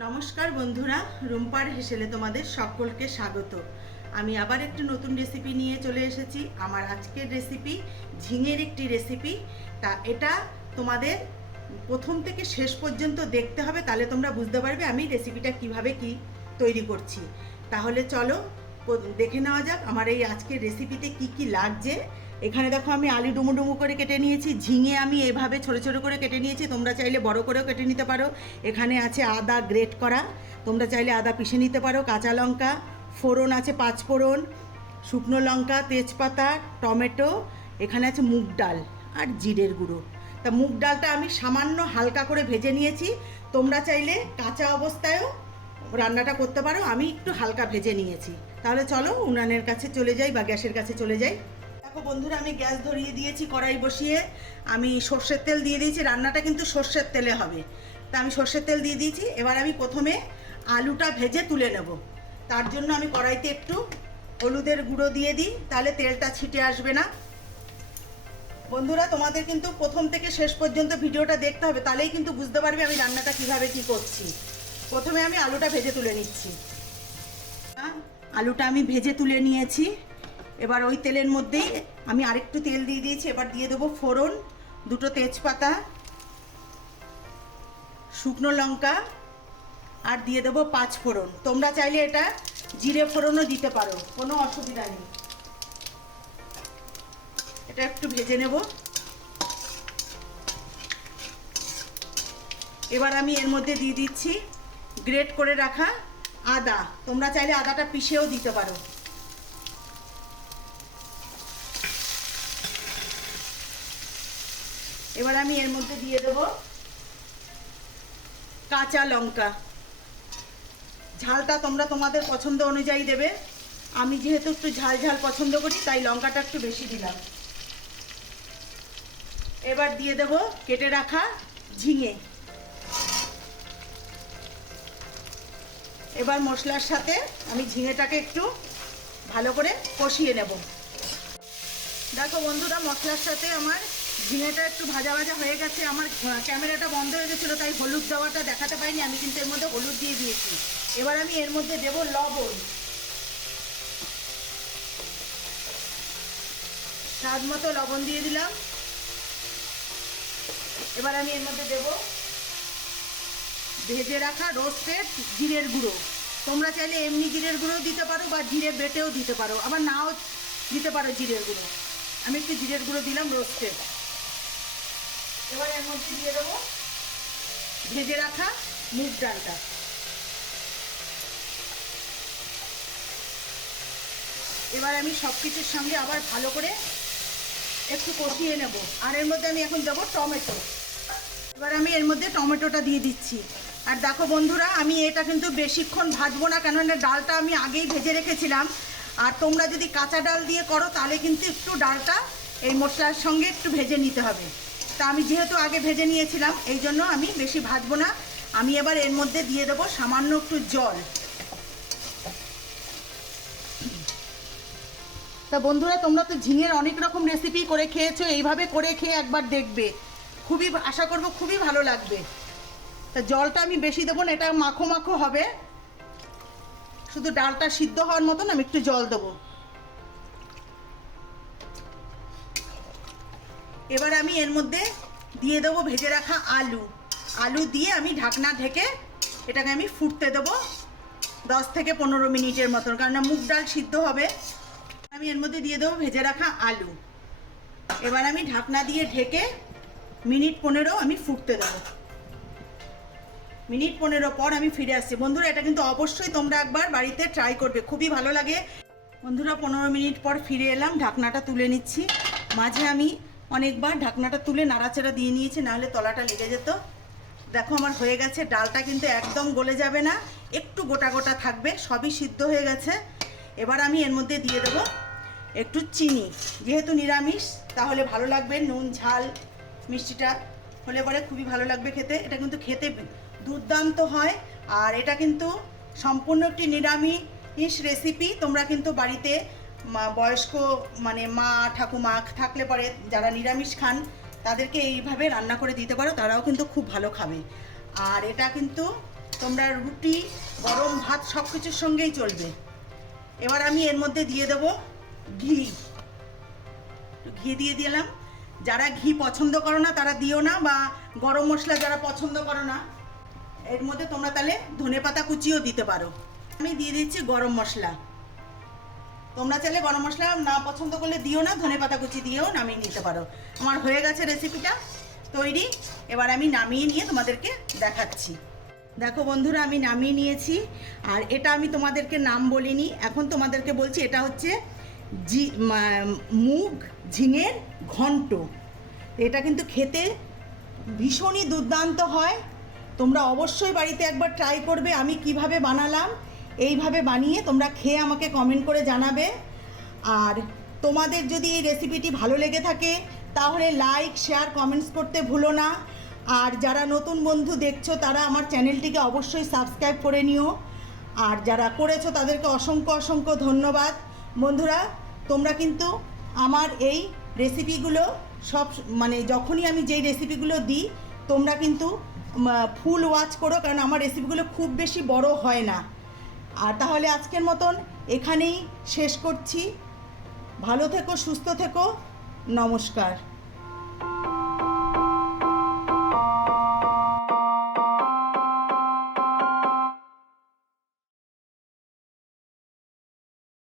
নমস্কার বন্ধুরা, রুম্পার হেসেলে তোমাদের সকলকে স্বাগত। আমি আবার একটি নতুন রেসিপি নিয়ে চলে এসেছি। আমার আজকের রেসিপি ঝিঙের একটি রেসিপি। তা এটা তোমাদের প্রথম থেকে শেষ পর্যন্ত দেখতে হবে, তাহলে তোমরা বুঝতে পারবে আমি রেসিপিটা কিভাবে তৈরি করছি। তাহলে চলো দেখে নেওয়া যাক আমার এই আজকের রেসিপিতে কি কি লাগছে। এখানে দেখো আমি আলু ডুমু ডুমু করে কেটে নিয়েছি, ঝিঙে আমি এভাবে ছোটো ছোটো করে কেটে নিয়েছি, তোমরা চাইলে বড় করেও কেটে নিতে পারো। এখানে আছে আদা গ্রেট করা, তোমরা চাইলে আদা পিষে নিতে পারো। কাঁচা লঙ্কা, ফোড়ন আছে 5 ফোড়ন, শুকনো লঙ্কা, তেজপাতা, টমেটো, এখানে আছে মুগ ডাল আর জিরের গুঁড়ো। তা মুগ ডালটা আমি সামান্য হালকা করে ভেজে নিয়েছি, তোমরা চাইলে কাঁচা অবস্থায়ও রান্নাটা করতে পারো, আমি একটু হালকা ভেজে নিয়েছি। তাহলে চলো উনানের কাছে চলে যাই বা গ্যাসের কাছে চলে যাই। দেখো বন্ধুরা, আমি গ্যাস ধরিয়ে দিয়েছি, কড়াই বসিয়ে আমি সর্ষের তেল দিয়ে দিয়েছি। রান্নাটা কিন্তু সর্ষের তেলে হবে, তা আমি সর্ষের তেল দিয়ে দিয়েছি। এবার আমি প্রথমে আলুটা ভেজে তুলে নেব। তার জন্য আমি কড়াইতে একটু হলুদের গুঁড়ো দিয়ে দিই, তাহলে তেলটা ছিটে আসবে না। বন্ধুরা, তোমাদের কিন্তু প্রথম থেকে শেষ পর্যন্ত ভিডিওটা দেখতে হবে, তাহলেই কিন্তু বুঝতে পারবে আমি রান্নাটা কিভাবে কি করছি। প্রথমে আমি আলুটা ভেজে তুলে নিচ্ছি। আলুটা আমি ভেজে তুলে নিয়েছি। এবার ওই তেলের মধ্যেই আমি আরেকটু তেল দিয়ে দিয়েছি। এবার দিয়ে দেবো ফোড়ন, 2টো তেজপাতা, শুকনো লঙ্কা, আর দিয়ে দেবো 5 ফোড়ন। তোমরা চাইলে এটা জিরে ফোড়নও দিতে পারো, কোনো অসুবিধা নেই। এটা একটু ভেজে নেব। এবার আমি এর মধ্যে দিয়ে দিচ্ছি গ্রেট করে রাখা আদা, তোমরা চাইলে আদাটা পিষেও দিতে পারো। এবার আমি এর মধ্যে দিয়ে দেব কাঁচা লঙ্কা। ঝালটা তোমরা তোমাদের পছন্দ অনুযায়ী দেবে, আমি যেহেতু একটু ঝাল ঝাল পছন্দ করি তাই লঙ্কাটা একটু বেশি দিলাম। এবার দিয়ে দেব কেটে রাখা ঝিঙে। এবার মশলার সাথে আমি ঝিঙেটাকে একটু ভালো করে কষিয়ে নেব। দেখো বন্ধুরা, মশলার সাথে আমার ঝিঙেটা একটু ভাজা ভাজা হয়ে গেছে। আমার ক্যামেরাটা বন্ধ হয়ে গেছিলো, তাই হলুদ দেওয়াটা দেখাতে পারিনি, আমি কিন্তু এর মধ্যে হলুদ দিয়ে দিয়েছি। এবার আমি এর মধ্যে দেব লবণ, স্বাদ মতো লবণ দিয়ে দিলাম। এবার আমি এর মধ্যে দেব ভেজে রাখা রোস্টেড জিরের গুঁড়ো। তোমরা চাইলে এমনি জিরের গুঁড়ো দিতে পারো বা জিরে বেটেও দিতে পারো, আবার নাও দিতে পারো জিরের গুঁড়ো। আমি একটু জিরের গুঁড়ো দিলাম রোস্টেড। এবার এর মধ্যে দিয়ে দেবো ভেজে রাখা মুগ ডালটা। এবার আমি সব কিছুর সঙ্গে আবার ভালো করে একটু কষিয়ে নেব। আর এর মধ্যে আমি এখন দেবো টমেটো। এবার আমি এর মধ্যে টমেটোটা দিয়ে দিচ্ছি। আর দেখো বন্ধুরা, আমি এটা কিন্তু বেশিক্ষণ ভাজবো না, কেননা ডালটা আমি আগেই ভেজে রেখেছিলাম। আর তোমরা যদি কাঁচা ডাল দিয়ে করো তাহলে কিন্তু একটু ডালটা এই মশলার সঙ্গে একটু ভেজে নিতে হবে। তা আমি যেহেতু আগে ভেজে নিয়েছিলাম, এই জন্য আমি বেশি ভাজবো না। আমি এবার এর মধ্যে দিয়ে দেবো সামান্য একটু জল। তা বন্ধুরা, তোমরা তো ঝিঙের অনেক রকম রেসিপি করে খেয়েছো, এইভাবে করে খেয়ে একবার দেখবে, খুবই আশা করব খুবই ভালো লাগবে। তা জলটা আমি বেশি দেবো না, এটা মাখো মাখো হবে, শুধু ডালটা সিদ্ধ হওয়ার মতন আমি একটু জল দেবো। এবার আমি এর মধ্যে দিয়ে দেবো ভেজে রাখা আলু। আলু দিয়ে আমি ঢাকনা ঢেকে এটাকে আমি ফুটতে দেবো 10 থেকে 15 মিনিটের মতন, কারণ মুগ ডাল সিদ্ধ হবে। আমি এর মধ্যে দিয়ে দেবো ভেজে রাখা আলু। এবার আমি ঢাকনা দিয়ে ঢেকে মিনিট 15 আমি ফুটতে দেবো। মিনিট 15 পর আমি ফিরে আসছি। বন্ধুরা, এটা কিন্তু অবশ্যই তোমরা একবার বাড়িতে ট্রাই করবে, খুবই ভালো লাগে। বন্ধুরা, 15 মিনিট পর ফিরে এলাম, ঢাকনাটা তুলে নিচ্ছি। মাঝে আমি অনেকবার ঢাকনাটা তুলে নাড়াচাড়া দিয়ে নিয়েছি, নাহলে তলাটা লেগে যেত। দেখো আমার হয়ে গেছে, ডালটা কিন্তু একদম গলে যাবে না, একটু গোটা গোটা থাকবে, সবই সিদ্ধ হয়ে গেছে। এবার আমি এর মধ্যে দিয়ে দেবো একটু চিনি, যেহেতু নিরামিষ তাহলে ভালো লাগবে, নুন ঝাল মিষ্টিটা হলে পরে খুবই ভালো লাগবে খেতে। এটা কিন্তু খেতে দুর্দান্ত হয়। আর এটা কিন্তু সম্পূর্ণ একটি নিরামিষ রেসিপি। তোমরা কিন্তু বাড়িতে বয়স্ক মানে মা ঠাকুমা থাকলে পরে যারা নিরামিষ খান তাদেরকে এইভাবে রান্না করে দিতে পারো, তারাও কিন্তু খুব ভালো খাবে। আর এটা কিন্তু তোমরা রুটি, গরম ভাত সব কিছুর সঙ্গেই চলবে। এবার আমি এর মধ্যে দিয়ে দেবো ঘি। ঘি দিয়ে দিলাম। যারা ঘি পছন্দ করো না তারা দিও না, বা গরম মশলা যারা পছন্দ করো না, এর মধ্যে তোমরা তাহলে ধনেপাতা কুচিও দিতে পারো। আমি দিয়ে দিচ্ছি গরম মশলা। তোমরা চাইলে গরম মশলা না পছন্দ করলে দিও না, ধনেপাতা কুচি দিয়েও নামিয়ে নিতে পারো। আমার হয়ে গেছে রেসিপিটা তৈরি। এবার আমি নামিয়ে নিয়ে তোমাদেরকে দেখাচ্ছি। দেখো বন্ধুরা, আমি নামিয়ে নিয়েছি। আর এটা আমি তোমাদেরকে নাম বলিনি, এখন তোমাদেরকে বলছি এটা হচ্ছে মুগ ঝিঙের ঘন্ট। এটা কিন্তু খেতে ভীষণই দুর্দান্ত হয়। তোমরা অবশ্যই বাড়িতে একবার ট্রাই করবে। আমি কিভাবে বানালাম এইভাবে বানিয়ে তোমরা খেয়ে আমাকে কমেন্ট করে জানাবে। আর তোমাদের যদি এই রেসিপিটি ভালো লেগে থাকে তাহলে লাইক, শেয়ার, কমেন্টস করতে ভুলো না। আর যারা নতুন বন্ধু দেখছো তারা আমার চ্যানেলটিকে অবশ্যই সাবস্ক্রাইব করে নিও। আর যারা করেছো তাদেরকে অসংখ্য অসংখ্য ধন্যবাদ। বন্ধুরা, তোমরা কিন্তু আমার এই রেসিপিগুলো সব যখনই আমি যেই রেসিপিগুলো দিই তোমরা কিন্তু ফুল ওয়াচ করো, কারণ আমার রেসিপিগুলো খুব বেশি বড় হয় না। আর তাহলে আজকের মতন এখানেই শেষ করছি। ভালো থেকো, সুস্থ থেকো, নমস্কার।